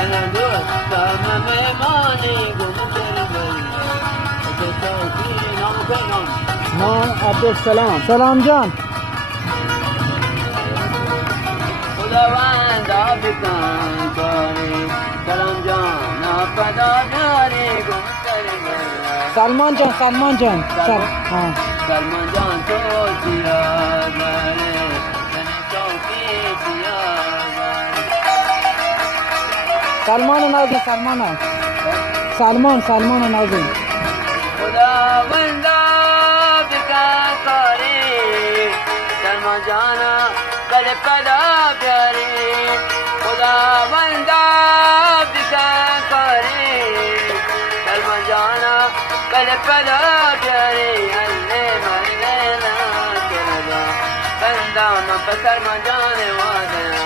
انا دوستم مهمانی گم در بلا اتفاقی نام کنم نام عبدالسلام. سلام جان. خداوند بکن کاری سلام جان ناپدا بیاری گم در بلا سلمان جان. سلمان جان. سلمان جان تو سیاگره تن چوکی سیاگره سلمان نازی. سلمان نازی. خداوند بکن کاری سلمان جانا کل پدا بیاری خداوند بکن کاری سلمان جانا کل پدا بیاری اللہ ملینا کردا بندہ من پسر من جانے وادن